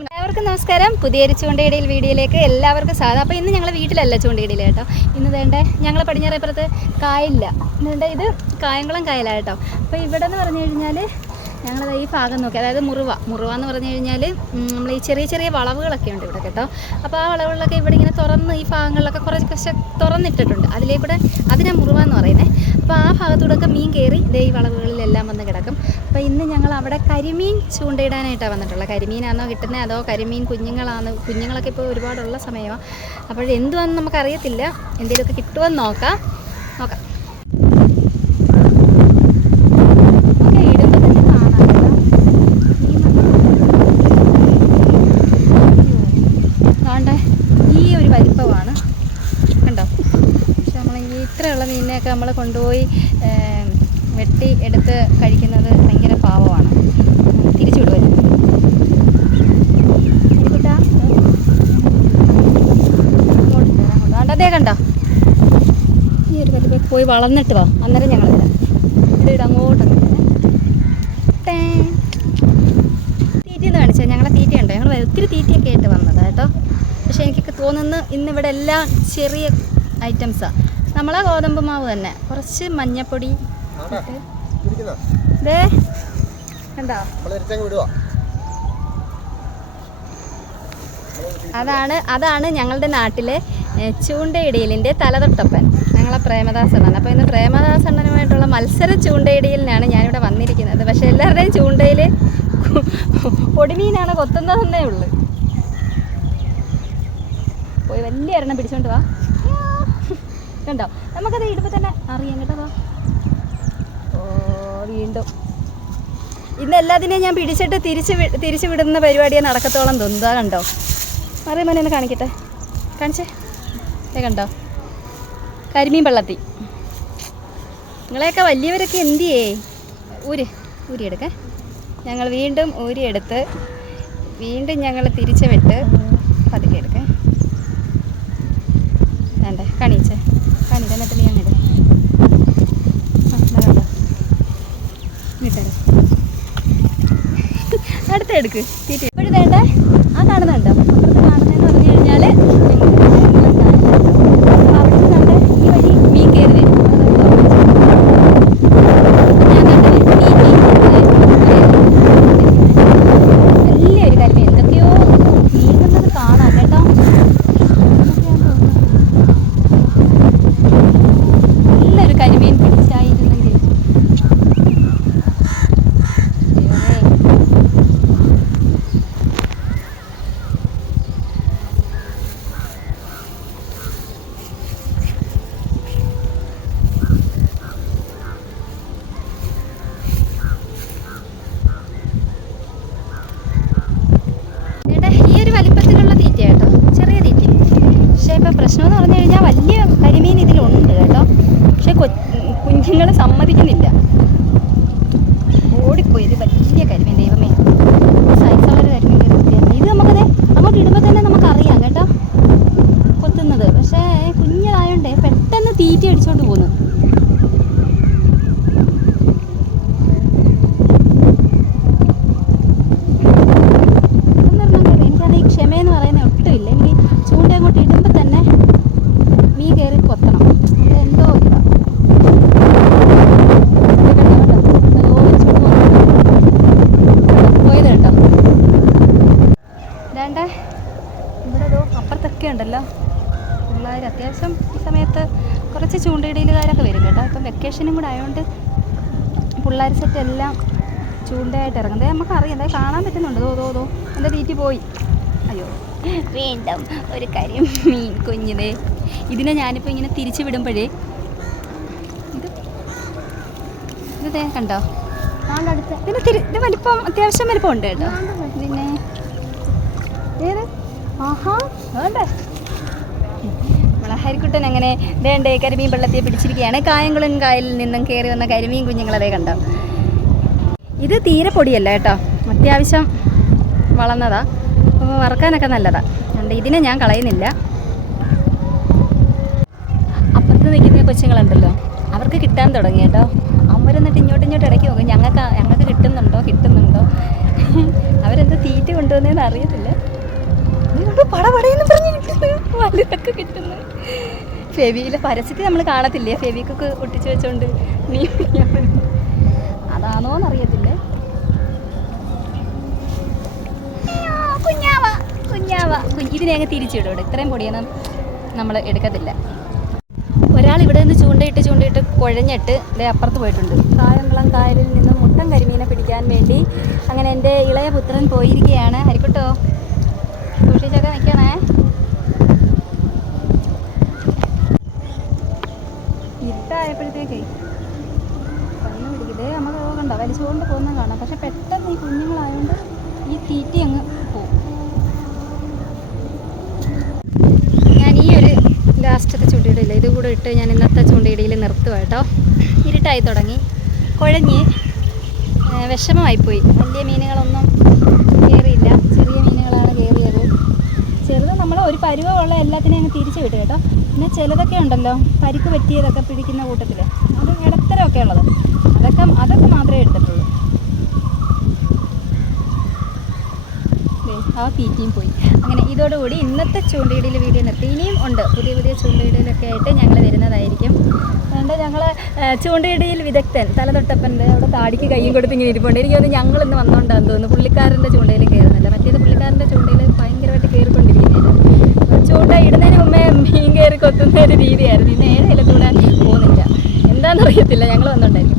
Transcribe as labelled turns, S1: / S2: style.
S1: എല്ലാവർക്കും നമസ്കാരം. പുതിയൊരു ചൂണ്ടയിടയിൽ വീഡിയോയിലേക്ക് എല്ലാവർക്കും സാധാ അപ്പോൾ ഇന്ന് ഞങ്ങൾ വീട്ടിലല്ല ചൂണ്ടയിടയിൽ കേട്ടോ. ഇന്ന് വേണ്ട ഞങ്ങൾ പടിഞ്ഞാറേപ്പുറത്ത് കായലില്ല. ഇന്നുണ്ട് ഇത് കായംകുളം കായലാണ് കേട്ടോ. അപ്പോൾ ഇവിടെ എന്ന് പറഞ്ഞു കഴിഞ്ഞാൽ ഞങ്ങൾ ഈ ഭാഗം നോക്കി. അതായത് മുറിവ. മുറിവ എന്ന് പറഞ്ഞു കഴിഞ്ഞാൽ നമ്മൾ ഈ ചെറിയ ചെറിയ വളവുകളൊക്കെ ഉണ്ട് ഇവിടെ കേട്ടോ. അപ്പോൾ ആ വളവുകളൊക്കെ ഇവിടെ ഇങ്ങനെ തുറന്ന് ഈ ഭാഗങ്ങളിലൊക്കെ കുറച്ച് തുറന്നിട്ടിട്ടുണ്ട്. അതിലേക്കൂടെ അതിനാ മുറിവ എന്ന് പറയുന്നത് അപ്പോൾ ആ ഭാഗത്തൂടെയൊക്കെ മീൻ കയറി ദേ ഈ വളവുകളിലെല്ലാം വന്ന് കിടക്കും. അപ്പോൾ ഇന്ന് ഞങ്ങൾ അവിടെ കരിമീൻ ചൂണ്ടയിടാനായിട്ടാണ് വന്നിട്ടുള്ളത്. കരിമീനാണോ കിട്ടുന്നത് അതോ കരിമീൻ കുഞ്ഞുങ്ങളാണ്? കുഞ്ഞുങ്ങളൊക്കെ ഇപ്പോൾ ഒരുപാടുള്ള സമയമാണ് അപ്പോൾ എന്തുവാന്ന് നമുക്കറിയത്തില്ല. എന്തെങ്കിലുമൊക്കെ കിട്ടുമെന്ന് നോക്കാം. നോക്കാം. ഇത്രയുള്ള മീനിനെയൊക്കെ നമ്മൾ കൊണ്ടുപോയി വെട്ടി എടുത്ത് കഴിക്കുന്നത് ഭയങ്കര പാവമാണ്. തിരിച്ചു. അങ്ങോട്ട് അങ്ങോട്ട്. ദാണ്ടെ അതേ കണ്ടോ? ഈ ഒരു വലിപ്പം പോയി വളർന്നിട്ട് വാ. അന്നേരം ഞങ്ങൾ ഇതിവിടെ അങ്ങോട്ട് തീറ്റ എന്ന് കാണിച്ചാൽ ഞങ്ങളെ തീറ്റയുണ്ടോ ഞങ്ങൾ ഒത്തിരി തീറ്റയൊക്കെ ആയിട്ട് വന്നത് കേട്ടോ. പക്ഷേ എനിക്ക് തോന്നുന്നു ഇന്നിവിടെ എല്ലാം ചെറിയ ഐറ്റംസാണ് നമ്മളെ ഗോതമ്പ് മാവ് തന്നെ. കുറച്ച് മഞ്ഞപ്പൊടി? ദേ. കണ്ടോ. അതാണ് അതാണ് ഞങ്ങളുടെ നാട്ടിലെ ചൂണ്ടയിടയിലിന്റെ തലതൊട്ടപ്പൻ ഞങ്ങളെ പ്രേമദാസൻ ആണ് അപ്പോൾ ഇന്ന് പ്രേമദാസണ്ണനുമായിട്ടുള്ള മത്സര ചൂണ്ടയിടയിലാണ് ഞാനിവിടെ വന്നിരിക്കുന്നത്. പക്ഷേ എല്ലാവരുടെയും ചൂണ്ടയിൽ പൊടിമീനാണ് കൊത്തുന്നതെന്നേ ഉള്ളു. പോയി വലിയ എണ്ണം പിടിച്ചോണ്ട് വാ. കണ്ടോ? നമുക്കത് ഇടുമ്പോൾ തന്നെ അറിയാം കേട്ടോ. വീണ്ടും ഇന്ന് എല്ലാത്തിനെയും ഞാൻ പിടിച്ചിട്ട് തിരിച്ച് തിരിച്ചു വിടുന്ന പരിപാടിയെ നടക്കത്തോളം തോന്നുക കണ്ടോ? അറിയാൻ മോനെ ഒന്ന് കാണിക്കട്ടെ? കാണിച്ചേ? ഏ കണ്ടോ? കരിമീൻ വെള്ളത്തി നിങ്ങളെയൊക്കെ വലിയവരൊക്കെ എന്ത് ഊരി ഊരി ഊരിയെടുക്കേ ഞങ്ങൾ വീണ്ടും ഊരിയെടുത്ത് വീണ്ടും ഞങ്ങൾ തിരിച്ച് വിട്ട് പതുക്കെ എടുക്കേ വേണ്ടേ കാണിച്ചേ കാണിക്കാൻ എന്നിട്ട് ഞാൻ ഇടും ആ, ദാ കണ്ടോ വിട്ടേ അടുത്ത എടുക്ക്. തീറ്റ. ഇപ്പോഴും വേണ്ട ആ കാണുന്നുണ്ടോ അപ്പുറത്ത് കാണുന്നതെന്ന് പറഞ്ഞു കഴിഞ്ഞാൽ അവിടുത്തെ നമ്മുടെ ഈ വഴി മീൻ കയറി വരും ഞാൻ കണ്ടത് മീൻ മീൻ വലിയൊരു കരിമീൻ എന്തൊക്കെയോ നീങ്ങുന്നത് കാണാം കേട്ടോ എന്തൊക്കെയാന്ന് തോന്നുന്നു. നല്ലൊരു കരിമീൻ പിടിച്ചായിരുന്നെങ്കിൽ ദൈവമേ ചേട്ടാ ഈ ഒരു വലിപ്പത്തിലുള്ള തീറ്റ കേട്ടോ ചെറിയ തീറ്റ പക്ഷേ ഇപ്പം പ്രശ്നം എന്ന് പറഞ്ഞു കഴിഞ്ഞാൽ വലിയ കരിമീൻ ഇതിലുണ്ട് കേട്ടോ പക്ഷെ കുഞ്ഞുങ്ങൾ സമ്മതിക്കുന്നില്ല ഓടിപ്പോയി ഇത് വലിയ കരിമീൻ ദൈവമേ സൈസുള്ള ഒരു കരിമീൻ കയറി കുത്തിയായിരുന്നു. ഇത് നമുക്കത് അങ്ങോട്ട് ഇടുമ്പോൾ തന്നെ നമുക്കറിയാം കേട്ടോ കൊത്തുന്നത് പക്ഷേ കുഞ്ഞതായോണ്ടേ പെട്ടെന്ന് തീറ്റ അടിച്ചോണ്ട് പോന്നു എന്നിരുന്നാലും എനിക്കത് ഈ ക്ഷമയെന്ന് പറയുന്ന ഒട്ടുമില്ല എനിക്ക് ചൂണ്ട അങ്ങോട്ട് ഇടുമ്പോൾ തന്നെ മീൻ കയറി കൊത്തണം ഇത് എന്തോ ഇതാ ഇത് കണ്ടോ, കണ്ടോ? അത് ഓടിച്ചോണ്ട് പോകുന്നു. പോയത് കേട്ടോ വേണ്ട ഇവിടെ ദോ അപ്പുറത്തൊക്കെ ഉണ്ടല്ലോ പിള്ളേർ അത്യാവശ്യം ഈ സമയത്ത് കുറച്ച് ചൂണ്ടയിടയിലുകാരൊക്കെ വരും കേട്ടോ. ഇപ്പം വെക്കേഷനും കൂടെ ആയതുകൊണ്ട് പിള്ളേർ സെറ്റ് എല്ലാം ചൂണ്ടയായിട്ട് ഇറങ്ങുന്നത് നമുക്കറിയാം. എന്തായാലും കാണാൻ പറ്റുന്നുണ്ട്. തോ തോ തോ എന്റെ തീറ്റി പോയി. അയ്യോ. വീണ്ടും ഒരു കാര്യം മീൻ കുഞ്ഞിനെ ഇതിനെ ഞാനിപ്പോൾ ഇങ്ങനെ തിരിച്ചു വിടുമ്പോഴേ ഇത് ഇത് കണ്ടോ? ഇതിന് തിരി ഇത് വലിപ്പം അത്യാവശ്യം വലിപ്പം ഉണ്ട് കേട്ടോ പിന്നെ ഏത്? ആഹാ. വേണ്ടേ? ഹരിക്കുട്ടൻ അങ്ങനെ വേണ്ടേ കരിമീൻ വെള്ളത്തിൽ പിടിച്ചിരിക്കുകയാണ്. കായംകുളം കായലിൽ നിന്നും കയറി വന്ന കരിമീൻ കുഞ്ഞുങ്ങളതേ കണ്ടോ. ഇത് തീരെ പൊടിയല്ല കേട്ടോ. അത്യാവശ്യം വളർന്നതാ. അപ്പോൾ വറക്കാനൊക്കെ നല്ലതാ. അതുകൊണ്ട് ഇതിനെ ഞാൻ കളയുന്നില്ല. അപ്പുറത്ത് നിൽക്കുന്ന കൊച്ചുങ്ങളുണ്ടല്ലോ. അവർക്ക് കിട്ടാൻ തുടങ്ങി കേട്ടോ. അവരെന്നിട്ട് ഇങ്ങോട്ട് ഇങ്ങോട്ട് ഇടയ്ക്ക് നോക്കും ഞങ്ങൾക്ക് ഞങ്ങൾക്ക് കിട്ടുന്നുണ്ടോ കിട്ടുന്നുണ്ടോ? അവരെന്താ തീറ്റ കൊണ്ടുവന്നതെന്ന് അറിയത്തില്ല. പടപടയെന്ന് പറഞ്ഞു വലുതൊക്കെ കിട്ടുന്നു. ഫെവിയിലെ പരസ്യത്തിൽ നമ്മൾ കാണത്തില്ലേ? ഫെവിക്കൊക്കെ ഒട്ടിച്ചു വെച്ചോണ്ട് നീ അതാണോന്ന് അറിയത്തില്ലേ അയ്യോ, കുഞ്ഞാവ കുഞ്ഞാവ. കുഞ്ഞ് ഇതിനെ അങ്ങ് തിരിച്ചിടും ഇവിടെ. ഇത്രയും പൊടിയൊന്നും നമ്മൾ എടുക്കത്തില്ല. ഒരാൾ ഇവിടെ നിന്ന് ചൂണ്ടയിട്ട് ചൂണ്ടയിട്ട് കുഴഞ്ഞിട്ട് ഇതേ അപ്പുറത്ത് പോയിട്ടുണ്ട്. കായംകുളം കായലിൽ നിന്ന് മുട്ടൻ കരിമീനെ പിടിക്കാൻ വേണ്ടി അങ്ങനെ എന്റെ ഇളയ പുത്രൻ പോയിരിക്കുകയാണ്. ഹരിക്കുട്ടോ സൂക്ഷിച്ചൊക്കെ നിൽക്കണേ. ഇരുട്ടായപ്പോഴത്തേക്കേ പിടിക്കും. പിടിക്കതേ നമുക്ക് കണ്ടോ വലിച്ചുകൊണ്ട് പോകുന്ന കാണാം. പക്ഷെ പെട്ടെന്ന് ഈ കുഞ്ഞുങ്ങളായതുകൊണ്ട് ഈ തീറ്റി അങ്ങ് പോകും. ഞാൻ ഈ ഒരു ലാസ്റ്റത്തെ ചൂണ്ടയിടില്ല ഇത് കൂടെ ഇട്ട് ഞാൻ ഇന്നത്തെ ചൂണ്ടയിടയിൽ നിർത്തുക കേട്ടോ. ഇരുട്ടായി തുടങ്ങി. കുഴഞ്ഞ് വിഷമമായിപ്പോയി. വലിയ മീനുകളൊന്നും ചെറുത് നമ്മൾ ഒരു പരുവമുള്ള എല്ലാത്തിനെയും അങ്ങ് തിരിച്ചു വിട്ടു കേട്ടോ. പിന്നെ ചിലതൊക്കെ ഉണ്ടല്ലോ പരിക്ക് പറ്റിയതൊക്കെ പിടിക്കുന്ന കൂട്ടത്തിൽ. അത് ഇടത്തരമൊക്കെ ഉള്ളത്. അതൊക്കെ അതൊക്കെ മാത്രമേ എടുത്തിട്ടുള്ളൂ. ആ തീറ്റിയും പോയി. അങ്ങനെ ഇതോടുകൂടി ഇന്നത്തെ ചൂണ്ടയിടയിൽ വീഡിയോ നിർത്തി. ഇനിയും ഉണ്ട് പുതിയ പുതിയ ചൂണ്ടയിടയിലൊക്കെ ആയിട്ട് ഞങ്ങൾ വരുന്നതായിരിക്കും. അതുകൊണ്ട് ഞങ്ങൾ ചൂണ്ടയിടയിൽ വിദഗ്ധൻ തലതൊട്ടപ്പന്റെ അവിടെ താടിക്ക് കയ്യും കൊടുത്ത് ഇങ്ങനെ ഇരിപ്പുണ്ട്. എനിക്ക് തോന്നുന്നു ഞങ്ങൾ ഇന്ന് തോന്നുന്നു. പുള്ളിക്കാരന്റെ ചൂണ്ടയിൽ കയറുന്നില്ല മറ്റേത് പുള്ളിക്കാരന്റെ ചൂണ്ടയിൽ ഭയങ്കരമായിട്ട് കയറിക്കൊണ്ടിരിക്കുന്നത് ചൂണ്ട ഇടുന്നതിന് മുമ്പേ മീൻ കയറി കൊത്തുന്ന ഒരു രീതിയായിരുന്നു ഇന്ന് ഏഴയിലത്തൂടെ പോകുന്നില്ല എന്താണെന്ന് അറിയത്തില്ല ഞങ്ങൾ വന്നുകൊണ്ടായിരിക്കും